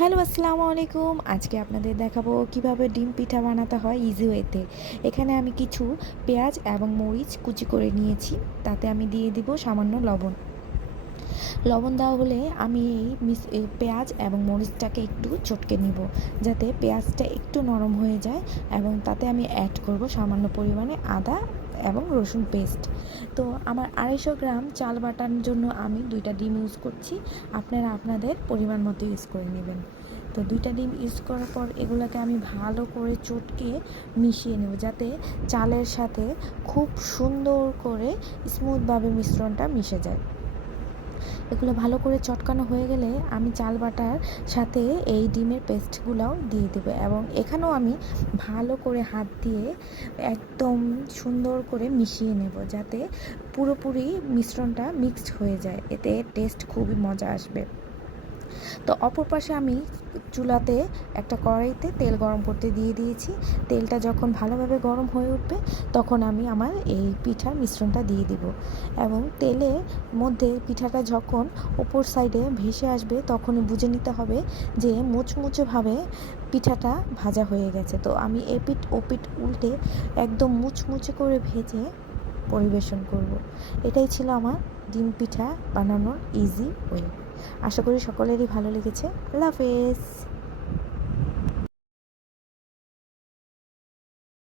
Hello, আসসালামু আলাইকুম। আজকে আপনাদের দেখাবো কিভাবে ডিম পিঠা বানাতে হয় ইজি ওয়েতে। এখানে আমি কিছু পেঁয়াজ এবং মরিচ কুচি করে নিয়েছি। তাতে আমি দিয়ে দিব সামান্য লবণ। লবণ দেওয়া হলে আমি এই পেঁয়াজ এবং মরিচটাকে একটু চটকে নিব, যাতে পেঁয়াজটা একটু নরম হয়ে যায়। এবং তাতে আমি অ্যাড করব সামান্য পরিমাণে আদা এবং রসুন পেস্ট। তো আমার 250 গ্রাম চাল বাটার জন্য আমি 2টা ডিম ইউজ করছি। আপনারা আপনাদের পরিমাণ মতো ইউজ করে নেবেন। তো 2টা ডিম ইউজ করার পর এগুলোকে আমি ভালো করে চটকে মিশিয়ে নেব, যাতে চালের সাথে খুব সুন্দর করে স্মুথভাবে মিশ্রণটা মিশে যায়। এগুলো ভালো করে চটকানো হয়ে গেলে আমি চাল বাটার সাথে এই ডিমের পেস্টগুলোও দিয়ে দেবো, এবং এখানেও আমি ভালো করে হাত দিয়ে একদম সুন্দর করে মিশিয়ে নেব, যাতে পুরোপুরি মিশ্রণটা মিক্সড হয়ে যায়। এতে টেস্ট খুবই মজা আসবে। তো অপর পাশে আমি চুলাতে একটা কড়াইতে তেল গরম করতে দিয়ে দিয়েছি। তেলটা যখন ভালোভাবে গরম হয়ে উঠবে, তখন আমি আমার এই পিঠার মিশ্রণটা দিয়ে দিব, এবং তেলের মধ্যে পিঠাটা যখন ওপর সাইডে ভেসে আসবে, তখনই বুঝে নিতে হবে যে মুচমুচেভাবে পিঠাটা ভাজা হয়ে গেছে। তো আমি এপিঠ ওপিঠ উল্টে একদম মুচমুচে করে ভেজে পরিবেশন করব। এটাই ছিল আমার ডিম পিঠা বানানোর ইজি ওয়ে। আশা করি সকলেরই ভালো লেগেছে। আল্লাহ হাফেজ।